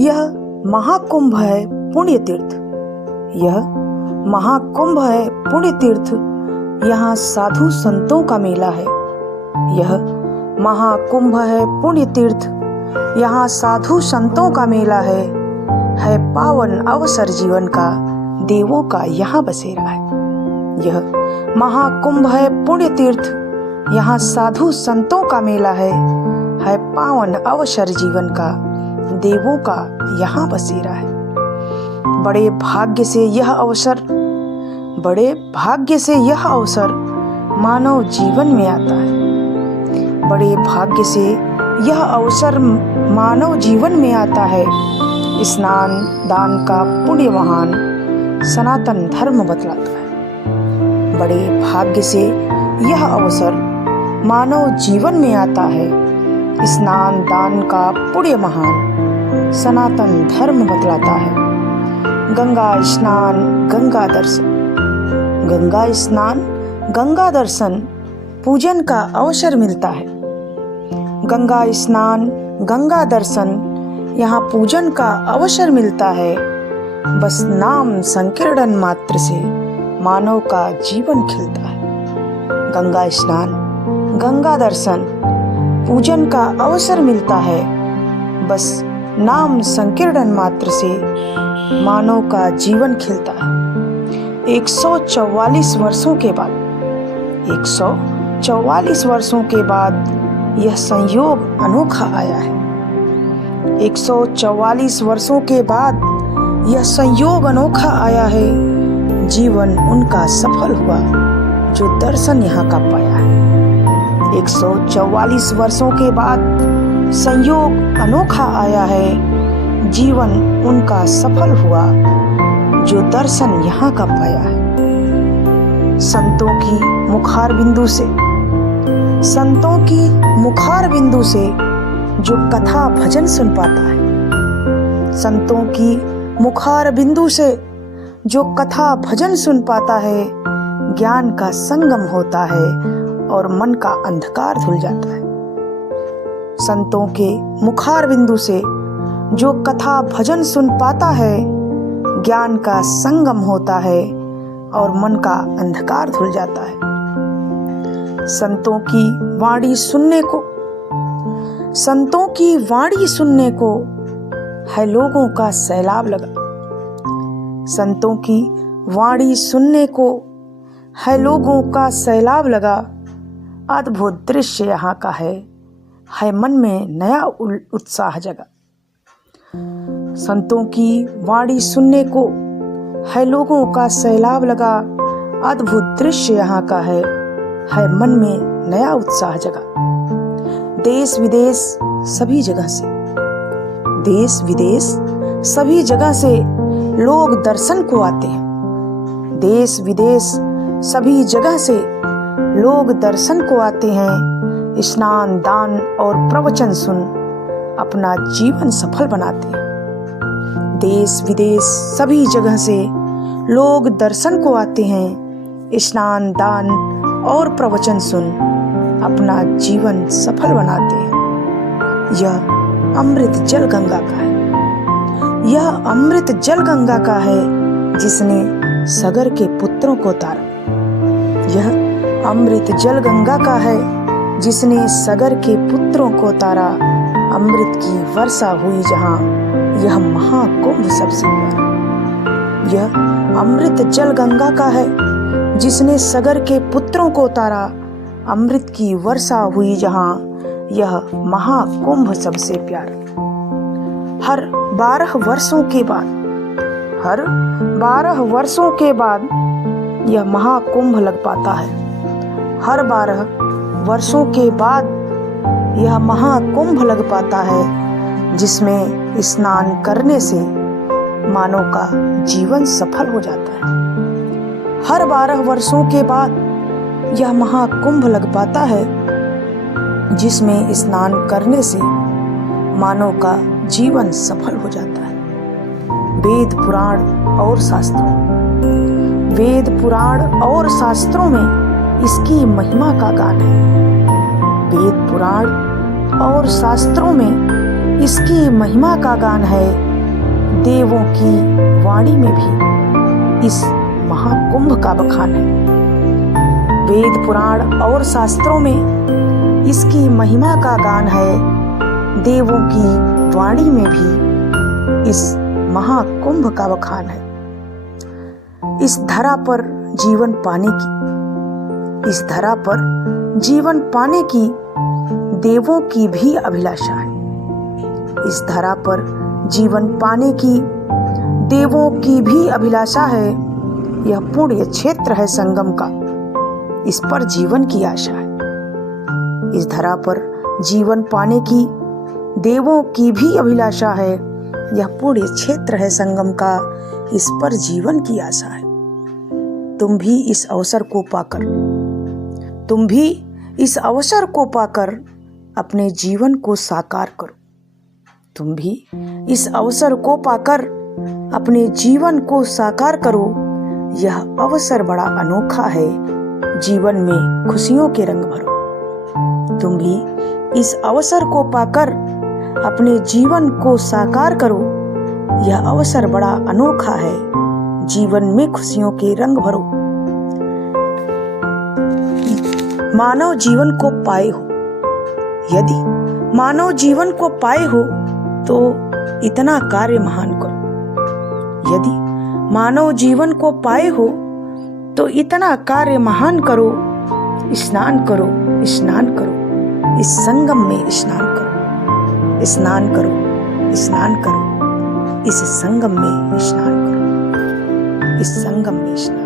यह महाकुंभ है पुण्य तीर्थ। यह महाकुंभ है पुण्य तीर्थ। यहाँ साधु संतों का मेला है। यह महाकुंभ है पुण्य तीर्थ। यहाँ साधु संतों का मेला है पावन अवसर जीवन का, देवों का यहाँ बसेरा है। यह महाकुंभ है पुण्य तीर्थ। यहाँ साधु संतों का मेला है पावन अवसर जीवन का, देवों का यहाँ बसेरा है। बड़े भाग्य से यह अवसर मानव जीवन में आता है। बड़े भाग्य से यह अवसर मानव जीवन में आता है। स्नान दान का पुण्य महान, सनातन धर्म बतलाता है। बड़े भाग्य से यह अवसर मानव जीवन में आता है। स्नान दान का पुण्य महान, सनातन धर्म बतलाता है। गंगा स्नान गंगा दर्शन, गंगा स्नान गंगा दर्शन पूजन का अवसर मिलता है। गंगा स्नान गंगा दर्शन यहाँ पूजन का अवसर मिलता है। बस नाम संकीर्तन मात्र से मानव का जीवन खिलता है। गंगा स्नान गंगा दर्शन पूजन का अवसर मिलता है। बस नाम संकीर्तन मात्र से मानव का जीवन खिलता है। 144 वर्षों के बाद यह संयोग अनोखा आया है। 144 वर्षों के बाद यह संयोग अनोखा आया है। जीवन उनका सफल हुआ जो दर्शन यहाँ का पाया है। 144 वर्षों के बाद संयोग अनोखा आया है। जीवन उनका सफल हुआ जो दर्शन यहाँ का पाया है। संतों की मुखार बिंदु से जो कथा भजन सुन पाता है। संतों की मुखार बिंदु से जो कथा भजन सुन पाता है, ज्ञान का संगम होता है और मन का अंधकार धुल जाता है। संतों के मुखार बिंदु से जो कथा भजन सुन पाता है, ज्ञान का संगम होता है और मन का अंधकार धुल जाता है। संतों की वाणी सुनने को है लोगों का सैलाब लगा। संतों की वाणी सुनने को है लोगों का सैलाब लगा। अद्भुत दृश्य यहाँ का है मन में नया उत्साह जगा। संतों की वाणी सुनने को है लोगों का सैलाब लगा। अद्भुत दृश्य यहाँ का है मन में नया उत्साह जगा। देश विदेश सभी जगह से लोग दर्शन को आते हैं। देश विदेश सभी जगह से लोग दर्शन को आते हैं। स्नान दान और प्रवचन सुन अपना जीवन सफल बनाते हैं। देश विदेश सभी जगह से लोग दर्शन को आते हैं। स्नान दान और प्रवचन सुन अपना जीवन सफल बनाते हैं। यह अमृत जल गंगा का है। यह अमृत जल गंगा का है जिसने सगर के पुत्रों को तारा। यह अमृत जल गंगा का है जिसने सगर के पुत्रों को तारा। अमृत की वर्षा हुई जहाँ, यह महाकुंभ सबसे प्यारा। यह अमृत जल गंगा का है जिसने सगर के पुत्रों को तारा। अमृत की वर्षा हुई जहाँ, यह महाकुंभ सबसे प्यारा। हर 12 वर्षों के बाद यह महाकुंभ लग पाता है। हर 12 वर्षों के बाद यह महाकुंभ लग पाता है जिसमें स्नान करने से मानव का जीवन सफल हो जाता है। हर 12 वर्षों के बाद यह महाकुंभ लग पाता है जिसमें स्नान करने से मानव का जीवन सफल हो जाता है। वेद पुराण और शास्त्रों में इसकी महिमा का गान है। वेद पुराण और शास्त्रों में इसकी महिमा का गान है। देवों की वाणी में भी इस महाकुंभ का बखान है। वेद पुराण और शास्त्रों में इसकी महिमा का गान है। देवों की वाणी में भी इस महाकुंभ का बखान है। इस धरा पर जीवन पाने की, इस धरा पर जीवन पाने की देवों की भी अभिलाषा है। इस धरा पर जीवन पाने की देवों की भी अभिलाषा है। यह पुण्य क्षेत्र है संगम का, इस पर जीवन की आशा है। इस धरा पर जीवन पाने की देवों की भी अभिलाषा है। यह पुण्य क्षेत्र है संगम का, इस पर जीवन की आशा है। तुम भी इस अवसर को पाकर, तुम भी इस अवसर को पाकर अपने जीवन को साकार करो। तुम भी इस अवसर को पाकर अपने जीवन को साकार करो। यह अवसर बड़ा अनोखा है, जीवन में खुशियों के रंग भरो। तुम भी इस अवसर को पाकर अपने जीवन को साकार करो। यह अवसर बड़ा अनोखा है, जीवन में खुशियों के रंग भरो। मानव जीवन को पाए हो, यदि मानव जीवन को पाए हो तो इतना कार्य महान करो। यदि मानव जीवन को पाए हो तो इतना कार्य महान करो। स्नान करो, स्नान करो, इस संगम में स्नान करो। स्नान करो, स्नान करो, इस संगम में स्नान करो। इस संगम में स्नान